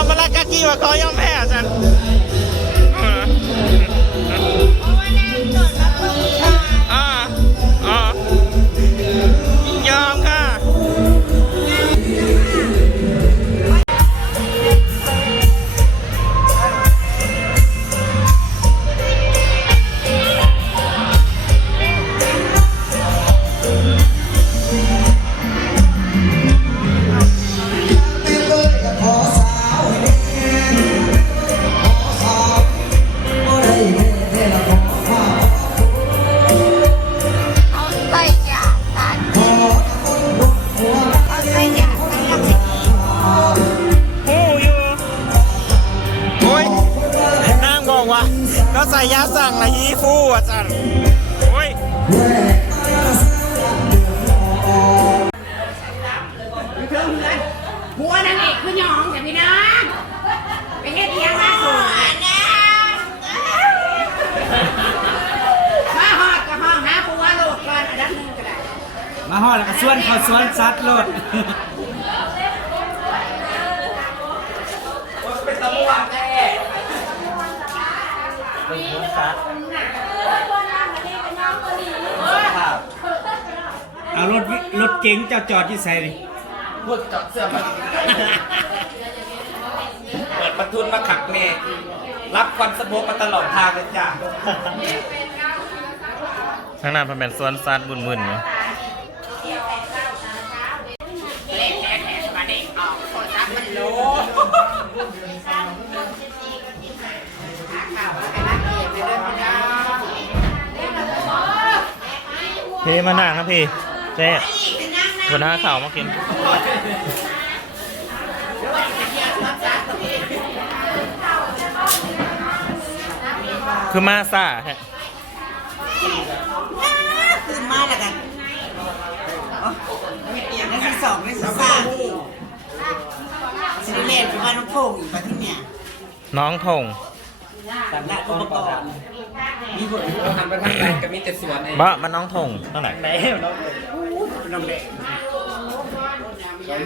อบมาละกากีว่าเขายอมแพ้ เอารถวิรถเก๋งเจ้าจอดที่ใส่นี่พูดเจาะเสื้อมาเปิดประทุนมาขักเมย์รับควันสโมกมาตลอดทางเลยจ้ะ ข้างหน้ามันเป็นสวนสัตว์วุ่นๆอยู่เล่ พี่มาหนักนะพี่เจ๊หัวหน้าข่าวมากินคือมาซ่าฮะตื่นมาแล้วกันเอียงที่สองที่สามสิริเลนคือว่าน้องโพงอีกประที่เนี่ยน้องทงแต่ละอุปกรณ์ มีคนหันไปทางไหนก็มีแต่สวนเองบ้ามันน้องทงนั่นแหละไหนเนาะน้องเด็ก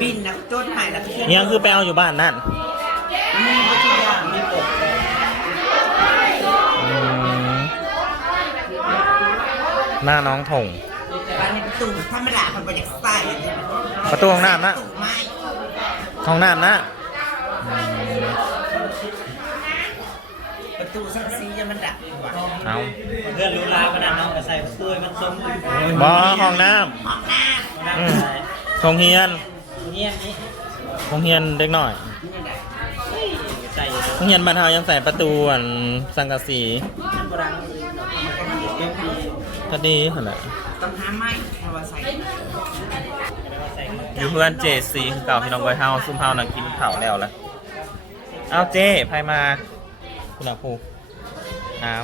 บินนะต้นใหม่แล้วเพื่อนยังคือไปเอาอยู่บ้านนั่นมีวัตถุอย่างมีปกอืมหน้าน้องทงบ้านนี้ประตูธรรมดาคนไปจากใต้ประตูห้องน้ำนะประตูไม้ห้องน้ำนะประ ตูสังซียังมันดับกว่าเอาเพื่อนรู้ลาขนาดน้องก็ใส่ตัวมันสมบอห้องน้ห้องน้ำอืมทงเฮียนเงี้ยนี่ทงเฮียนเด็กหน่อยใส่ทงเฮียนบ้านเฮายังใส่ประตูอันสังกะสีน้ำปรังยังดีก็ดีขนาดำต้องหาไม้เอามาใส่อยู่เพื่อนเจซีเก่าพี่น้องไว้เฮาซุ่มเฮานั่งกินข้าวแล้วละเอาเจ้ไพมา คุณอาภูเอา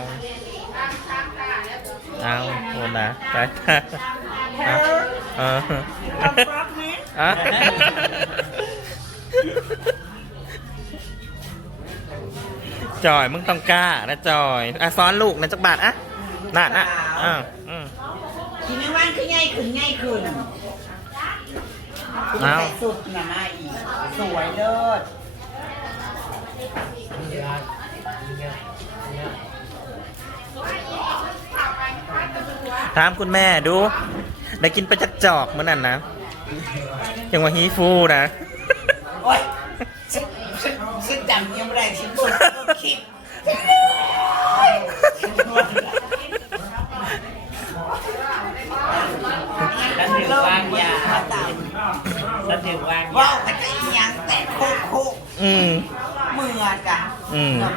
เอาโอนนะไปเอาเอออะจอยมึงต้องกล้านะจอยอะซ้อนลูกนะจักบาทอะน่ะน่ะอะอืมทีนี้วันคือง่ายขึ้นง่ายขึ้นเอาใส่สุดนะมาอีกสวยเลิศ ถามคุณแม่ดู ได้กินไปจักจอกเมื่อนั้นนะยังว่าฮีฟูนะ โอ๊ยฉันฉันฉันจำยังไม่ได้ฉันบ่นก็คิดฉันถึงวางยามาตามฉันถึงวางว่าวกันจะอีหยังแต่โคกโคกอืม เมื่อกันอืมอ่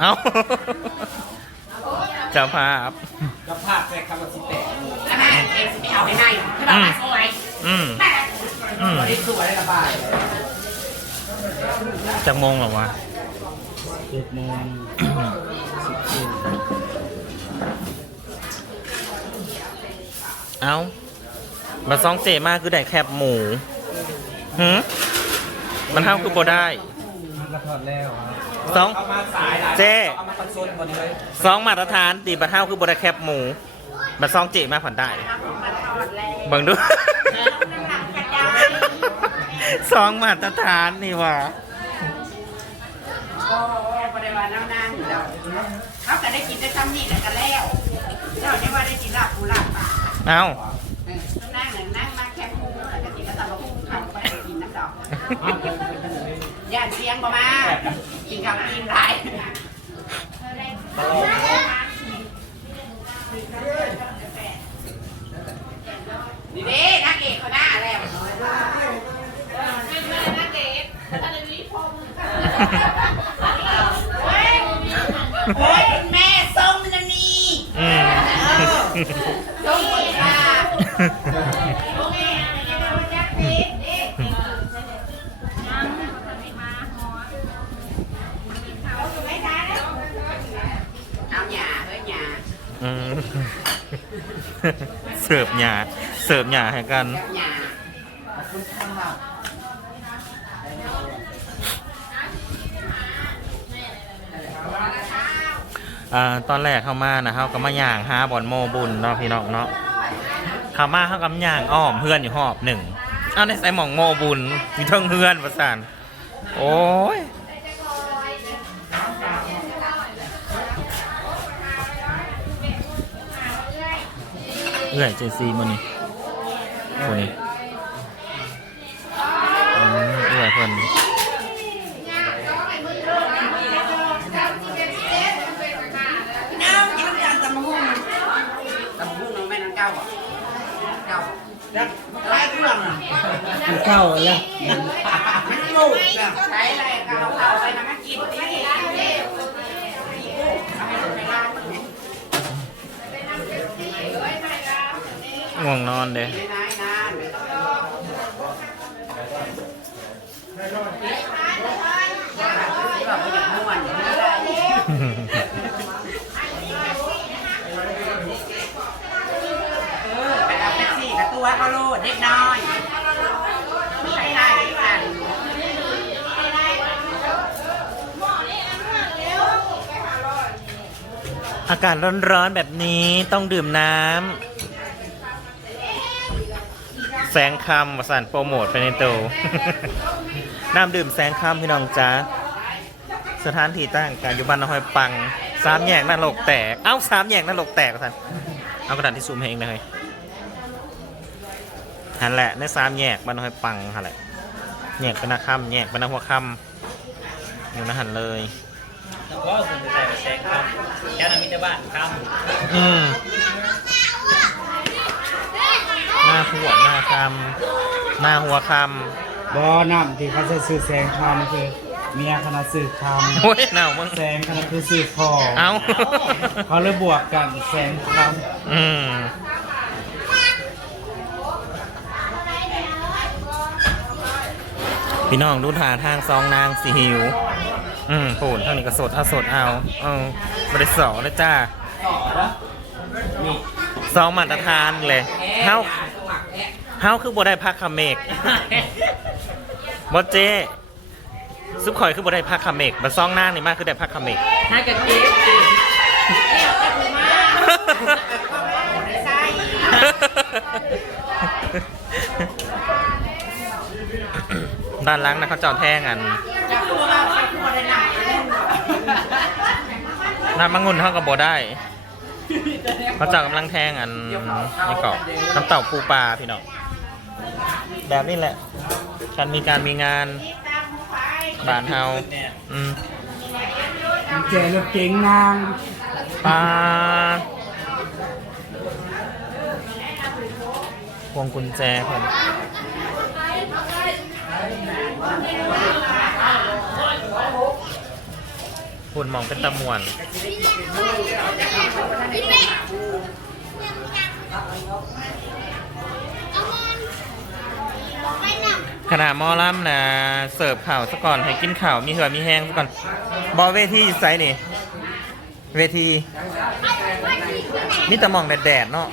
เอาเจ้าภาพกับภาพแรกคำว่าสิแตกแล้วแม่เองสิไปเอาไปให้ที่บอกว่าสวยอืมแม่อืมนี่สวยระบายจากโมงเหรอวะเจ็ดโมงเอามาซองเจมากคือได้แคบหมูหืมมันห้ามคือโบได้มันกระทอดแล้วสอง เอามาสายหลายเจ๊เอามาคอนโซลบนนี้เลยสองมาตรฐานตีบัตรห้าคือโบได้แคบหมูเมาซองเจมาผ่อนได้มาทอดแล้วเบิ่งดูน้ำหนักกระจายซองมาตรฐานนี่ว่ะโอ้บริวารน้ำนางอยู่แล้วเขาก็ได้กินได้ซ้ำนี่แหละก็แล้วเจ้าเนี่ยว่าได้กินลาบปูลาบป่าเอ้าเออต้องนั่งหนึ่งนั่งมาแค่คู่แล้วก็กินกระตับกระพุ่งเขาไปกินน้ำดอกย่านเสียงบ่มา กินข้าวกินไรนี่เด้นักเอกเขาหน้าแล้ว โอ้ยแม่ส้มนะนี่ อืม ส้มคนค่ะเอาหยาเฮ้ยหยา อืม เสิร์ฟหยาเสิร์ฟหยาให้กัน อ่าตอนแรกเข้ามานะเขาก็มาย่างหาบอนโมบุญเนาะพี่น้องเนาะเข้ามาเขากำย่างอ้อมเพื่อนอยู่หอบหนึ่งเอาในใส่หมองโมบุญอยู่เทิงเพื่อนประสานโอ้ย อื่อยเจซีมันนี่คนนี้อืมเอื่อยเพิ่นน้ำกินน้ำยาตำหุ่งตำหุ่งน้องแม่น้ำเก้าบ่เก้าอะไรเครื่องอะเข้าแล้ว มันลูกอะใช้อะไรก็เอาเข้าไปนะมากินดิเอาให้ลูกไปล้างมันเนี่ย ง่วงนอนเด้ ไม่ได้นานที่แบบว่าอยากม่วนไม่ได้ไปเอาแท็กซี่กับตัวเขาโลดเด็กน้อยใช้ได้กันอากาศร้อนๆแบบนี้ต้องดื่มน้ำ แสงคำวสันโปรโมทไปในตัว น้ำดื่มแสงคำพี่น้องจ้าสถานที่ตั้งการอยู่บ้านน้องหอยปังสามแยกนรกแตก เอ้าสามแยกนรกแตกวสันเอากระดาษที่ซูมให้เองเลยหันแหละในสามแยกบ้านน้องหอยปังหันแหละแยกเป็นหน้าค่ำแยกเป็นหน้าหัวค่ำอยู่ในะหันเลยแล้วก็คุณจะใส่แซงคำแค่นั้นมิตรบ้านคอืม หน้าหัวหน้าคำหน้าหัวคบ่อน้ำที่เขาจะซื้อแสงคำคือเมียคณะซื้อคำโอ้ยหนาวมึงำแสงคณะคือซื้อของเอาเขาเลยบวกกันแสงคอืมพี่น้องดูทาทางซองนางสีหิว อืมโผล่ทางนี้ก็สดเอาสดเอาเออบริสอเลยจ้าซองมาตรฐานเลยเฮา เฮาคือบ่ได้พักคาเมกบอเจซุปข่อยคือบ่ได้พักคาเมกบัซองนางนี่มากคือได้พักคาเมกให้กับเจ๊เจ๊เนี่ยจะถูมาไม่ใช่ด้านหลังนะเขาจอดแท่งอันน่าจะพูดได้หนักเลยน้ำมังงุนเขากับบ่ได้เขาจอดกำลังแท่งอันนี่เกาะน้ำเต่าปูปลาพี่น้อง แบบนี้แหละฉันมีการมีงานบ้านเฮาอืมำแจรถเก๋งนางปลาพวงกุญแจเพิ่นคุณมองเป็นตะมวน ขนาดมอลำนะเสิร์ฟข่าวซะก่อนให้กินข่าวมีเหือมีแห้งซะก่อนบอเวทีอยู่ไซนี่ เวทีนี่ต่หมองแดดๆเนาะ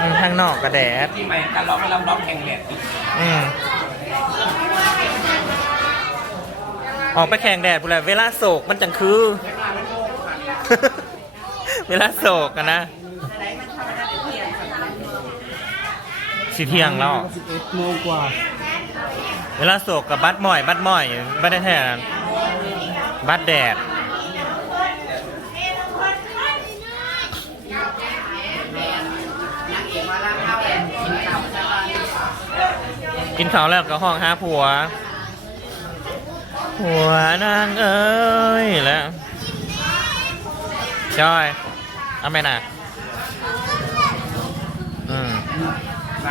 อืมข้างนอกก็แดดที่ไปการร้องลำร้องแข่งแหลกอืมออกไปแข่งแดดพูดแหละเวลาโศกมันจังคือ เวลาโศกกันนะ อะไรมันทำอะไรเที่ยงสักพัก สิเที่ยงแล้ว สิบเอ็ดโมงกว่าเวลาโศกกับบัดหม่อย บัดหม่อยบัดได้แท้บัดแดดแม่นางเอกมาล่างเข้าแอนกินข้าวซะก่อนกินข้าวแล้วก็ห้องหาผัว ผัวนางเอ้ยแล้วจอย เอาไหมน่ะอืม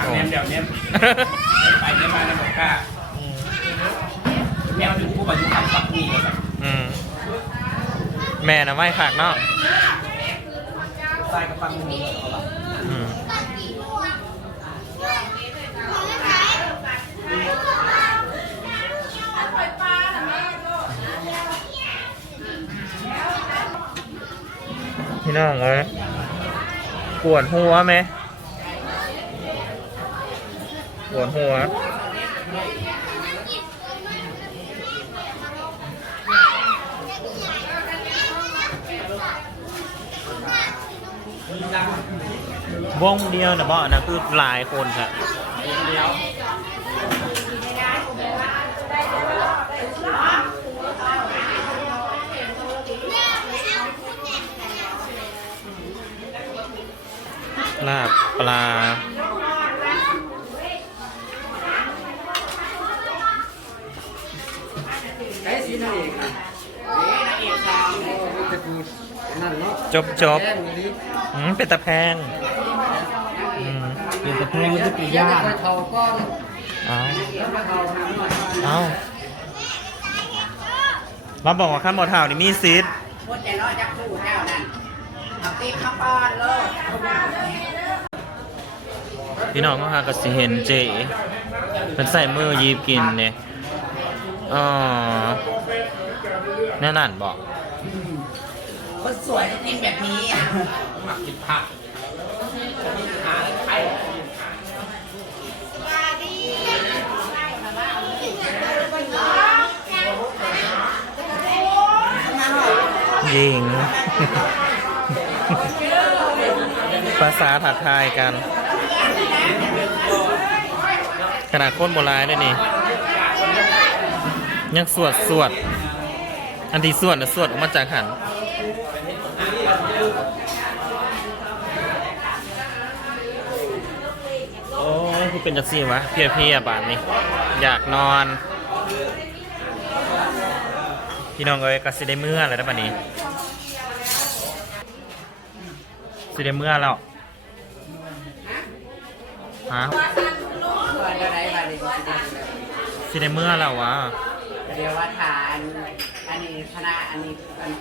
นางเนี้ยเดี๋ยวเนี้ยไปเนี้ยมาในหมดก้าแมวถึงผู้บรรลุปักนี่เลยอืมแม่น่ะไม่ขากเนาะใส่กระปังมือเอาละอืมพี่น้องเอ้ยปวดหัวไหม ปวดหัววงเดียวนะบ่นะคือหลายคนครับลาบปลา นางเอกอะนี่นางเอกสาวโอ้มันจะกูนั่นเนาะจบจบแย่งนี้อืมเป็นตะแพงอืมเป็นแต่แพงจะปีย่าย่างไปเท่าก้อนเอาไปเท่าทำหน่อยเอาเราบอกว่าข้ามบอเท่านี่มีซิดพูดแต่น้อยจักสู้เจ้านั่นเอาตีข้าวป้อนเลยพี่น้องก็หาก็สิเห็นเจเป็นใส่มือยีบกินเนี่ยอ๋อ แน่นั่นบอกคนสวยต้องกินแบบนี้หมักกินผักยิง ภาษาถักทายกัน ขนาดคนโบราณด้วยนี่ ยังสวดสวด อันที่สวดนะสวดออกมาจากหันโอ้ยคือเป็นจังซี่วะเพียเพียบาดนี้อยากนอน พี่น้องเอ้ยก็สิได้เมื่อแล้วนะบัดนี้สิได้เมื่อแล้วฮะสวยอะไรบ้างดิสิได้เมื่อแล้ววะเดี๋ยวว่าทาน อันนี้คณะอันนี้อัน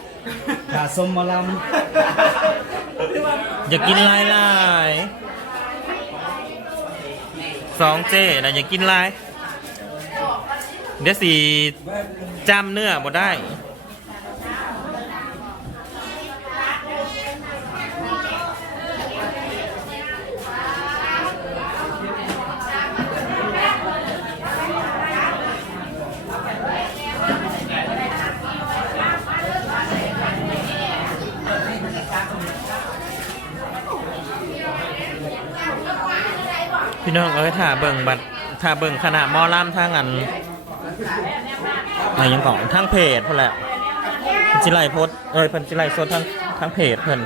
กาสมหมอลอย่ากินหลายหลายสองเจนะอย่ากินหลาย เดี๋ยวสิจำเนื้อบ่ได้ พี่น้องเอ้ยถ้าเบิ่งบัตรถ้าเบิ่งขณะมอลำทางอันอะไรยังก่อนทางเพจเพิ่นแหละเพิ่นจิไลโพสต์เอ้ยเพิ่นจิไลโซดทางทางเพจเพิ่น